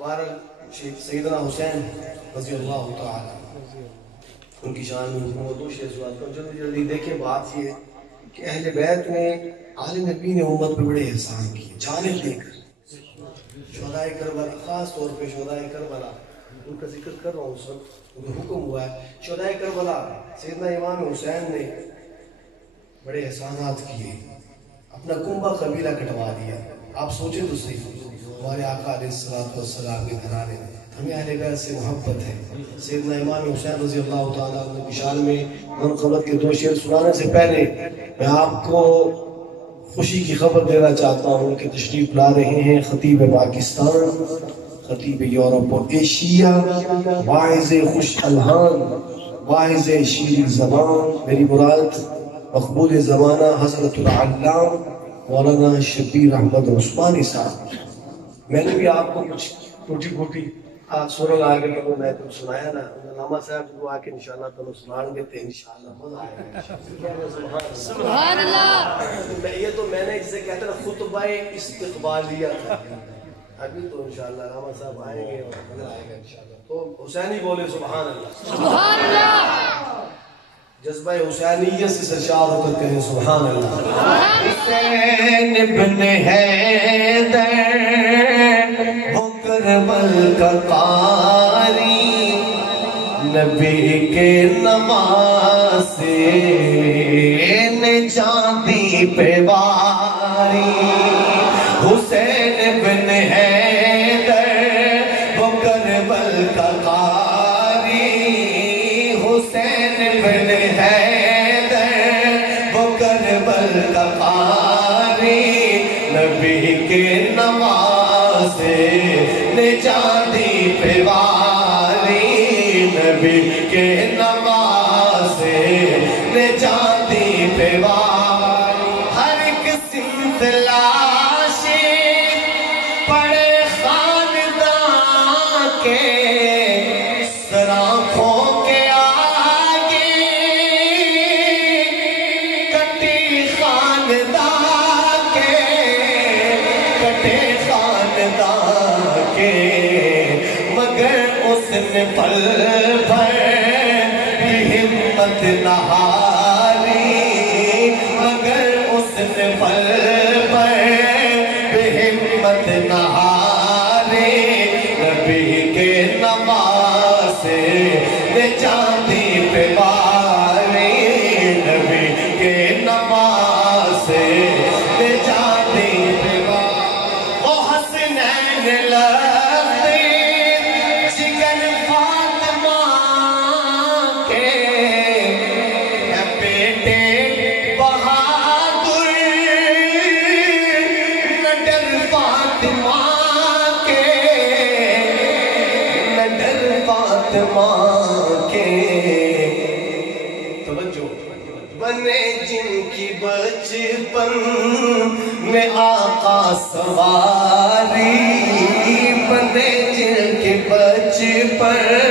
سیدنا حسین رضی اللہ تعالیٰ ان کی شان میں وہ 2 شعر سناتا ہوں جلدی جلدی. دیکھیں بات یہ کہ اہل بیت نے عالم نبی نے امت پہ بڑے احسان کیے جانیں دے کر. شہدائے کربلا خاص طور پہ شہدائے کربلا ان کا ذکر کر رہا ہوں اس وقت ان کو حکم ہوا ہے. شہدائے کربلا سیدنا امام حسین نے بڑے احسانات کیے. اپنا کنبہ قبیلہ کٹوا دیا. آپ سوچیں تو صحیح ہمارے آقا علیہ السلام کے گھرانے میں ہمیں اہل بیت سے محبت ہے. سیدنا امام حسین رضی اللہ تعالیٰ عنہ کی شان میں منقبت کے 2 شعر سنانے سے پہلے میں آپ کو خوشی کی خبر دینا چاہتا ہوں کہ تشریف لا رہے ہیں خطیب پاکستان، خطیب یورپ و ایشیا، واعظ خوش الحان، واعظ شیریں زبان، میری مراد مقبول زمانہ حضرت العلام مولانا شبیر احمد عثمانی صاحب. میں نے بھی آپ کو کچھ ٹوٹی پھوٹی سورگ آگے تو میں تو سنایا نا. علامہ صاحب کو آ کے انشاءاللہ تو سنان دیتے ہیں انشاءاللہ مزہ آئے گا. سبحان اللہ. یہ تو میں نے جسے کہتے ہیں خطبہ استقبالیہ تھا. ابھی تو انشاءاللہ علامہ صاحب آئیں گے اور مزہ آئے گا انشاءاللہ. تو حسینی بولے سبحان اللہ. سبحان اللہ. جذبہ حسینیت سے سرشار ہو کر کہیں سبحان اللہ. حسین بن حیدر وہ کربل کا قاری، نبی کے نواسے نے چاندی پہ واری. حسین بن حیدر وہ کربل کا قاری، حسین بن حیدر وہ کربل کا قاری، نبی کے نواسے نے چاندی پہ واری، نبی کے نواسے نے چاندی پہ واری. ہر ایک صنف لاشیں پڑے خاندان کے سرانخوں کے آگے، کٹی خاندان کے، کٹے خاندان کے، مگر اس نے پل بھر بھی ہمت نہ ہاری، مگر اس نے پل بھر بھی ہمت نہ ہاری، نبی کے نواسے نے چاندی پہ واری، نبی کے نواسے نے چاندی پہ واری. وہ حسنین لگتے جگر فاطمہ کے، بیٹے بہادر نڈر فاطمہ کے، نڈر فاطمہ کے. توجہ. بنے جن کی بچپن میں آقا سواری، بنے جن کی بچپن